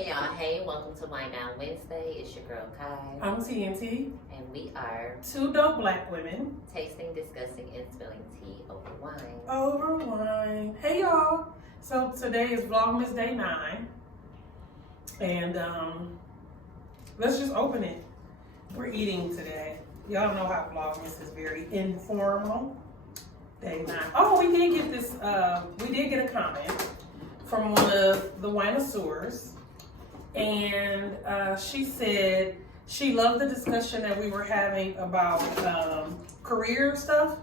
Hey y'all, hey, welcome to Wine Down Wednesday. It's your girl Kai. I'm TNT. And we are Two dope black women. tasting, discussing, and spilling tea over wine. Over wine. Hey y'all. So today is VlogMas Day 9. And let's just open it. We're eating today. Y'all know how VlogMas is very informal. Day 9. Oh, we did get this, we did get a comment from one of the winosaurs. And she said she loved the discussion that we were having about career stuff.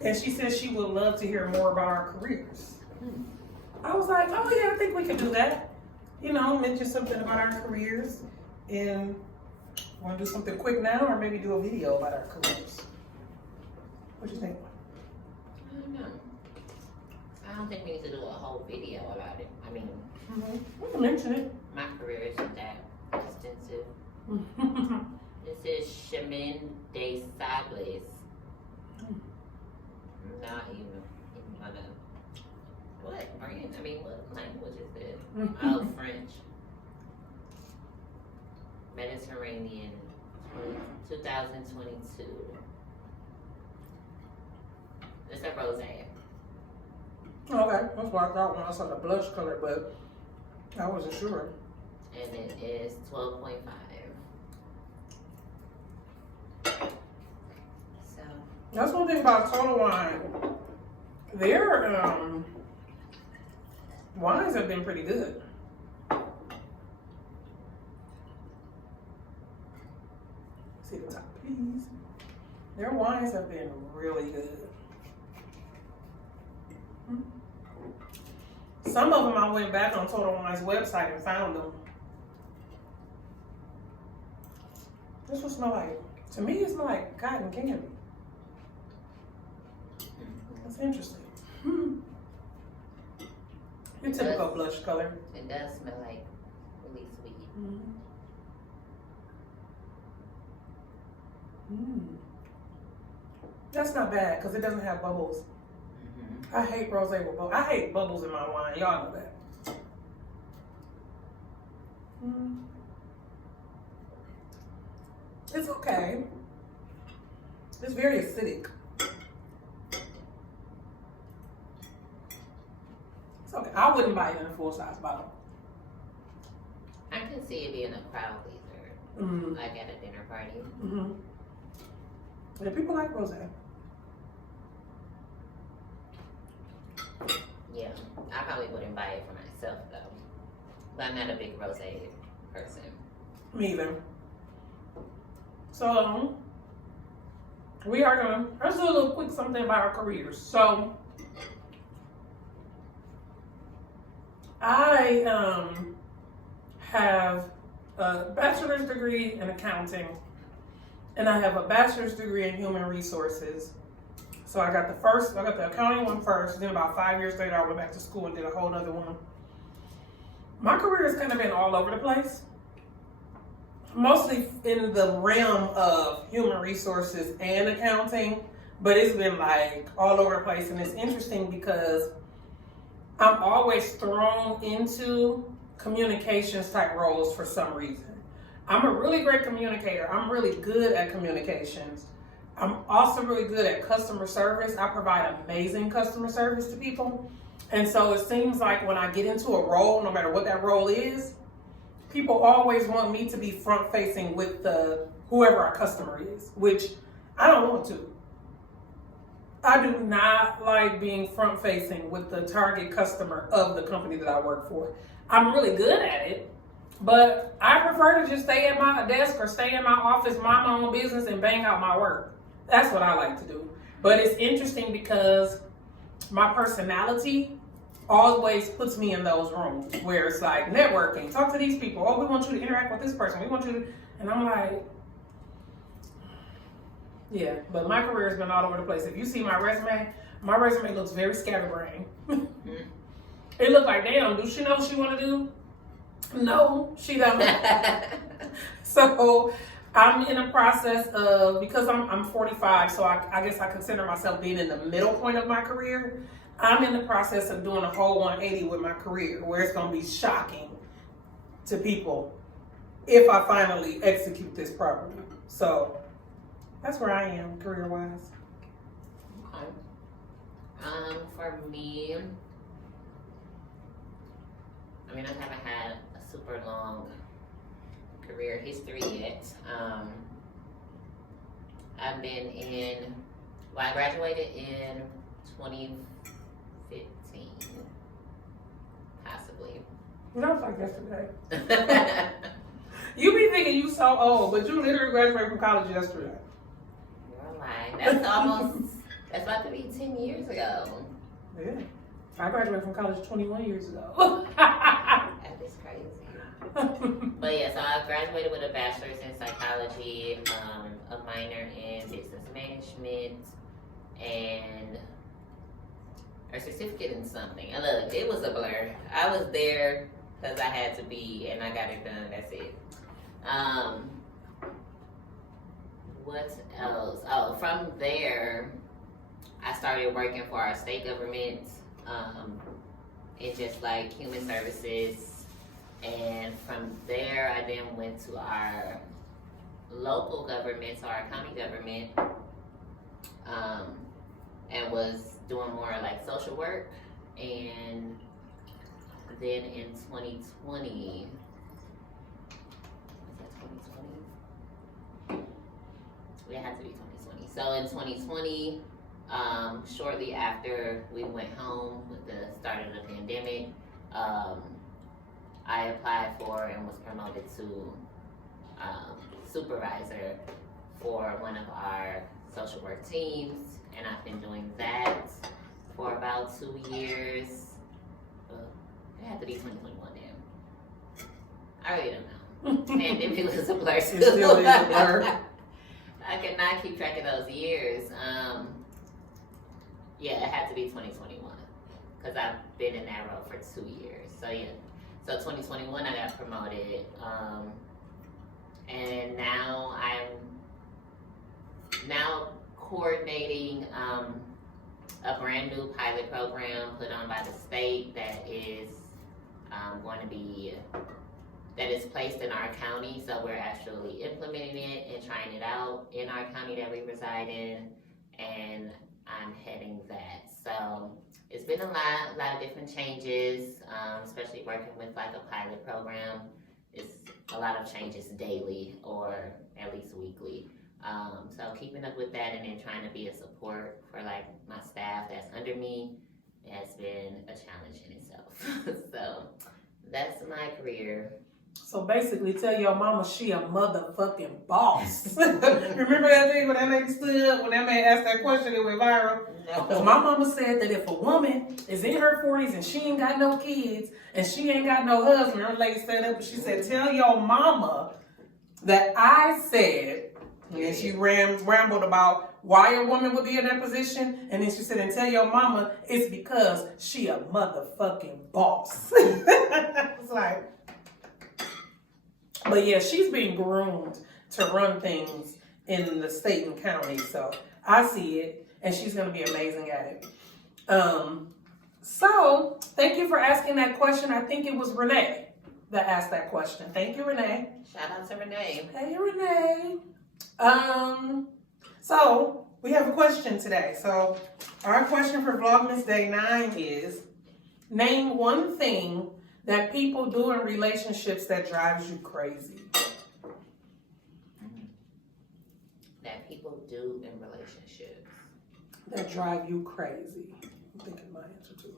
And she said she would love to hear more about our careers. I was like, oh yeah, I think we could do that. You know, mention something about our careers. And want to do something quick now or maybe do a video about our careers? What do you think? I don't know. I don't think we need to do a whole video about it. I mean, we can mention it. My career isn't that extensive. This is Shamin de Sables. Not even gonna. What are you? I mean, what language is this? Oh, French. Mediterranean, 2022. It's a rosé. Okay, that's what I thought when I saw the blush color, but I wasn't sure. And it is 12.5. So That's one thing about Total Wine. Their wines have been pretty good. See the top, please. Their wines have been really good. Some of them I went back on Total Wine's website and found them. This will smell like, to me it smells like cotton candy. That's interesting. Your typical blush color. it does smell like really sweet. That's not bad because it doesn't have bubbles. I hate rosé with bubbles. I hate bubbles in my wine. Y'all know that. It's okay. It's very acidic. It's okay. I wouldn't buy it in a full-size bottle. I can see it being a crowd pleaser, like at a dinner party. Yeah, people like rosé. Yeah, I probably wouldn't buy it for myself though. But I'm not a big rosé person. Me either. So, we are gonna, let's do a little quick something about our careers. So, I have a bachelor's degree in accounting, and I have a bachelor's degree in human resources. So I got the accounting one first, then about 5 years later I went back to school and did a whole other one. My career has kind of been all over the place. Mostly in the realm of human resources and accounting, but it's been like all over the place. And it's interesting because I'm always thrown into communications type roles for some reason. I'm a really great communicator. I'm really good at communications. I'm also really good at customer service. I provide amazing customer service to people. And so it seems like when I get into a role, no matter what that role is, people always want me to be front facing with whoever our customer is, which I don't want to. I do not like being front facing with the target customer of the company that I work for. I'm really good at it, but I prefer to just stay at my desk or stay in my office, mind my own business, and bang out my work. That's what I like to do. But it's interesting because my personality always puts me in those rooms where it's like networking, talk to these people. Oh, we want you to interact with this person. We want you to, and I'm like, yeah, but my career has been all over the place. If you see my resume looks very scatterbrained. It looks like, damn, do she know what she want to do? No, she don't. So I'm in a process of, because I'm 45, so I guess I consider myself being in the middle point of my career. I'm in the process of doing a whole 180 with my career, where it's going to be shocking to people if I finally execute this properly. So that's where I am career-wise. Okay. For me, I mean, I haven't had a super long career history yet. I've been I graduated in 2015, possibly. That was like yesterday. You be thinking you so old, but you literally graduated from college yesterday. You're lying. That's about to be 10 years ago. Yeah. I graduated from college 21 years ago. That is crazy. But yeah, so I graduated with a bachelor's in psychology, a minor in business management, and a certificate in something. And look, it was a blur. I was there because I had to be, and I got it done. That's it. What else? Oh, from there, I started working for our state government. It's just like human services. And from there, I then went to our local government, so our county government, and was doing more like social work. And then in 2020, was that 2020? It had to be 2020. So in 2020, shortly after we went home with the start of the pandemic, I applied for and was promoted to supervisor for one of our social work teams, and I've been doing that for about 2 years. It had to be 2021 then. I really don't know. Pandemic was a blur. It still is a blur. I could not keep track of those years. Yeah, it had to be 2021 because I've been in that role for 2 years. So yeah, so 2021 I got promoted, and now I'm coordinating a brand new pilot program put on by the state that is that is placed in our county. So we're actually implementing it and trying it out in our county that we reside in, and I'm heading that. So it's been a lot of different changes, especially working with like a pilot program. It's a lot of changes daily or at least weekly. So keeping up with that and then trying to be a support for like my staff that's under me has been a challenge in itself. So that's my career. So basically, tell your mama she a motherfucking boss. Remember that thing when that lady stood, when that man asked that question, it went viral? No. Because my mama said that if a woman is in her 40s and she ain't got no kids and she ain't got no husband, her lady stood up and she said, tell your mama that I said, and then she rambled about why a woman would be in that position, and then she said, and tell your mama it's because she a motherfucking boss. It's like, but yeah, she's being groomed to run things in the state and county, so I see it, and she's going to be amazing at it. So thank you for asking that question. I think it was Renee that asked that question. Thank you, Renee. Shout out to Renee. Hey, Renee. So we have a question today. So our question for VlogMas Day 9 is, name one thing that people do in relationships that drives you crazy. That people do in relationships. That drive you crazy. I'm thinking my answer too.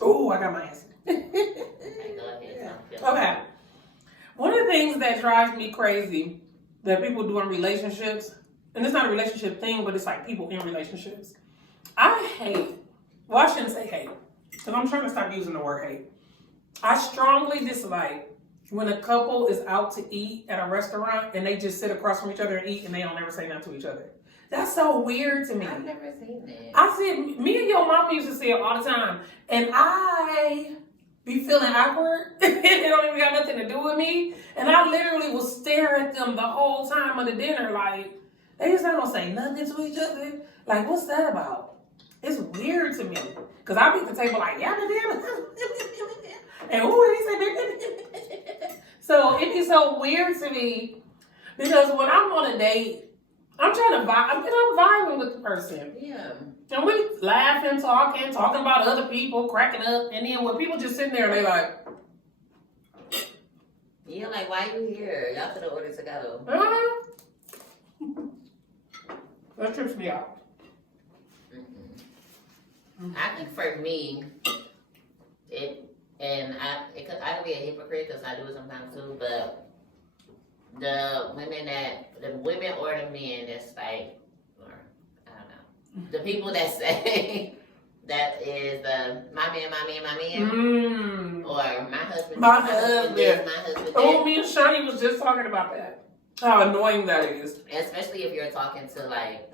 Oh, I got my answer. Okay, go ahead. Yeah. Okay. One of the things that drives me crazy that people do in relationships, and it's not a relationship thing, but it's like people in relationships. I shouldn't say hate, because I'm trying to stop using the word hate. I strongly dislike when a couple is out to eat at a restaurant and they just sit across from each other and eat and they don't ever say nothing to each other. That's so weird to me. I've never seen that. I see it, me and your mama used to see it all the time, and I be feeling awkward. They don't even got nothing to do with me. And I literally will stare at them the whole time of the dinner, like, they just not gonna say nothing to each other. Like, what's that about? It's weird to me. Because I be at the table like, yeah, and And he said, so it be so weird to me because when I'm on a date, I'm trying to vibe. I'm vibing with the person. Yeah. And we laughing, talking about other people, cracking up. And then when people just sitting there, they like, You're like, why you here? Y'all could have ordered to go. That trips me out. I think for me, I can be a hypocrite because I do it sometimes too, but the women or the men that's like, or I don't know, the people that say that is my man, or my husband, my husband. Oh, that. me and Shani was just talking about that. How annoying that is. Especially if you're talking to like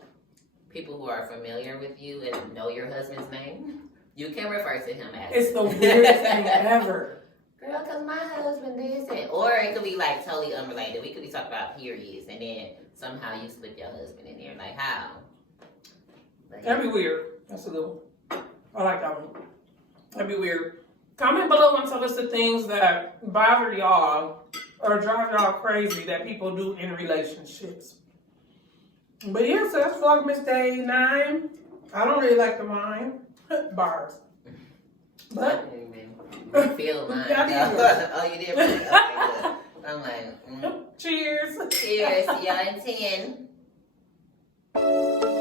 people who are familiar with you and know your husband's name, you can refer to him as. It's the weirdest thing ever. Girl, because my husband this and or it could be like totally unrelated. We could be talking about periods and then somehow you slip your husband in there. Like how? But, That'd be weird. That's a good one. I like that one. That'd be weird. Comment below and tell us the things that bother y'all or drive y'all crazy that people do in relationships. But yeah, so that's VlogMas Day 9. I don't really like the wine. Bars. But I feel mine. Oh, you did? Okay, good. I'm like, cheers. Cheers. Y'all in 10.